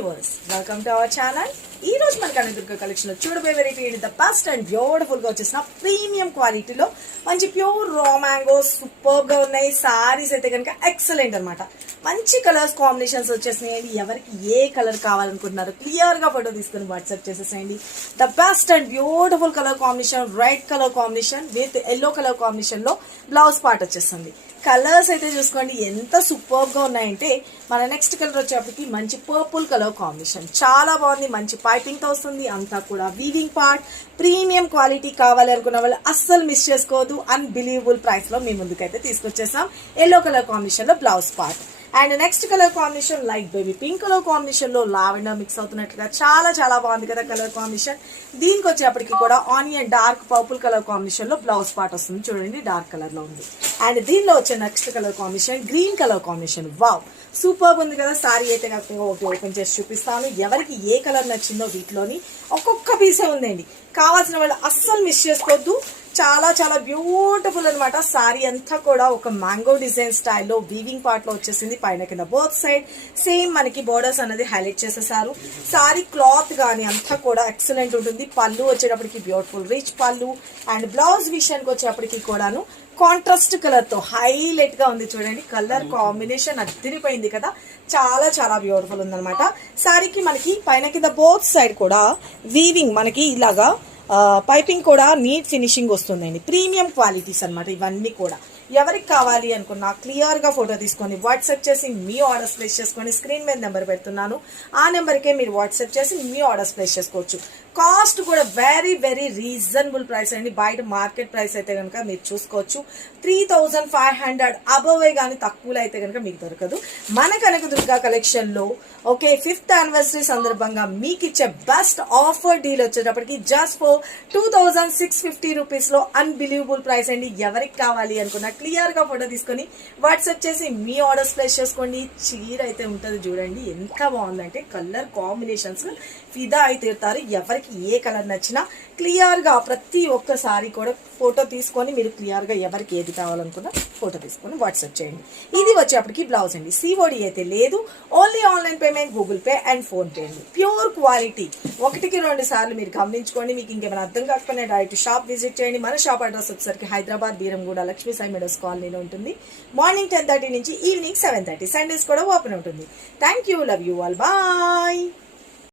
Viewers, welcome to our channel. ఈ రోజు మన కనకదుర్గ కలెక్షన్ లో చూడబోయే variety the best and beautiful గా వచ్చేసిన ప్రీమియం క్వాలిటీలో మంచి ప్యూర్ రా మ్యాంగో సూపర్ గా ఉన్నాయి. సారీస్ అయితే కనుక ఎక్సలెంట్ అనమాట. మంచి కలర్స్ కాంబినేషన్స్ వచ్చేసినాయండి. ఎవరికి ఏ కలర్ కావాలనుకుంటున్నారో క్లియర్ గా ఫోటో తీసుకుని వాట్సాప్ చేసేసేయండి. The best and beautiful colour combination, red colour combination with yellow colour combination లో బ్లౌజ్ పార్ట్ వచ్చేస్తుంది. కలర్స్ అయితే చూసుకోండి ఎంత సూపర్ గా ఉన్నాయంటే, మన నెక్స్ట్ కలర్ వచ్చేప్పటికి మంచి పర్పుల్ కలర్ కాంబినేషన్ చాలా బాగుంది. మంచి పైపింగ్ తో వస్తుంది. అంతా కూడా వీవింగ్ పార్ట్, ప్రీమియం క్వాలిటీ కావాలి అనుకున్న వాళ్ళు అస్సలు మిస్ చేసుకోవద్దు. అన్బిలీవబుల్ ప్రైస్ లో మీ ముందుకైతే తీసుకొచ్చేసాం. ఎల్లో కలర్ కాంబినేషన్ లో blouse part and next colour combination light baby pink colour combination లో లావెండర్ మిక్స్ అవుతున్నట్లుగా చాలా చాలా బాగుంది కదా కలర్ కాంబినేషన్. దీనికి వచ్చేప్పటికి కూడా onion dark purple colour combination లో బ్లౌజ్ పార్ట్ వస్తుంది. చూడండి డార్క్ కలర్ లో ఉంది. అండ్ దీనిలో వచ్చే next colour combination green colour combination. Wow, super ఉంది కదా. సారీ అయితే ఓపెన్ చేసి చూపిస్తాను. ఎవరికి ఏ కలర్ నచ్చిందో వీటిలోని ఒక్కొక్క పీసే ఉందండి. కావాల్సిన వాళ్ళు అస్సలు మిస్ చేసుకోవద్దు. చాలా చాలా బ్యూటిఫుల్ అనమాట. సారీ అంతా కూడా ఒక మ్యాంగో డిజైన్ స్టైల్లో వీవింగ్ పార్ట్ లో వచ్చేసింది. పైన కింద బోత్ సైడ్ సేమ్ మనకి బోర్డర్స్ అనేది హైలైట్ చేసేసారు. సారీ క్లాత్ కానీ అంతా కూడా ఎక్సలెంట్ ఉంటుంది. పళ్ళు వచ్చేటప్పటికి బ్యూటిఫుల్ రిచ్ పళ్ళు అండ్ బ్లౌజ్ విషయానికి వచ్చేటప్పటికి కూడాను కాంట్రాస్ట్ కలర్ తో హైలైట్ గా ఉంది. చూడండి కలర్ కాంబినేషన్ అదిరిపోయింది కదా. చాలా చాలా బ్యూటిఫుల్ ఉందన్నమాట. సారీకి మనకి పైన కింద బోత్ సైడ్ కూడా వీవింగ్ మనకి ఇలాగా పైపింగ్ కూడా నీట్ ఫినిషింగ్ వస్తుందండి. ప్రీమియం క్వాలిటీస్ అనమాట ఇవన్నీ కూడా. ఎవరికి కావాలి అనుకున్నా క్లియర్ గా ఫోటో తీసుకొని వాట్సాప్ చేసి మీ ఆర్డర్స్ ప్లేస్ చేసుకొని స్క్రీన్ మీద నెంబర్ పెడుతున్నాను. ఆ నెంబర్కే మీరు వాట్సాప్ చేసి మీ ఆర్డర్స్ ప్లేస్ చేసుకోవచ్చు. కాస్ట్ కూడా వెరీ వెరీ రీజనబుల్ ప్రైస్ అండి. బయట మార్కెట్ ప్రైస్ అయితే కనుక మీరు చూసుకోవచ్చు 3500 అబోవే కానీ తక్కువలో అయితే కనుక మీకు దొరకదు. మన కనకదుర్గ కలెక్షన్ లో ఓకే 5th యానివర్సరీ సందర్భంగా మీకు ఇచ్చే బెస్ట్ ఆఫర్ డీల్ వచ్చేటప్పటికి జస్ట్ ఫర్ 2650 రూపీస్ లో అన్బిలీవబుల్ ప్రైస్ అండి. ఎవరికి కావాలి అనుకున్నా క్లియర్ గా ఫోటో తీసుకొని వాట్సాప్ చేసి మీ ఆర్డర్స్ ప్లేస్ చేసుకోండి. చీర అయితే ఉంటుంది చూడండి ఎంత బాగుందంటే కలర్ కాంబినేషన్స్ ఫిదా అయితే తీరుతారు. ఎవరికి ఏ కలర్ నచ్చినా క్లియర్ గా ప్రతి ఒక్కసారి కూడా ఫోటో తీసుకొని మీరు క్లియర్ గా ఎవరికి ఏది కావాలనుకున్నా ఫోటో తీసుకొని వాట్సాప్ చేయండి. ఇది వచ్చేప్పటికి బ్లౌజ్ అండి. సిఓడి అయితే లేదు, only online payment, Google Pay and PhonePe అండి. Pure quality. 1-2 సార్లు మీరు గమనించుకోండి. మీకు ఇంకేమైనా అర్థం కాకపోయినా డైరెక్ట్ షాప్ విజిట్ చేయండి. మన షాప్ అడ్రస్ వచ్చేసరికి హైదరాబాద్ బీరంగూడ లక్ష్మీ సాయి మెడోస్ కాలనీలో ఉంటుంది. మార్నింగ్ 10:30 నుంచి ఈవినింగ్ 7:30. సండేస్ కూడా ఓపెన్ ఉంటుంది. Thank you, love you all, bye.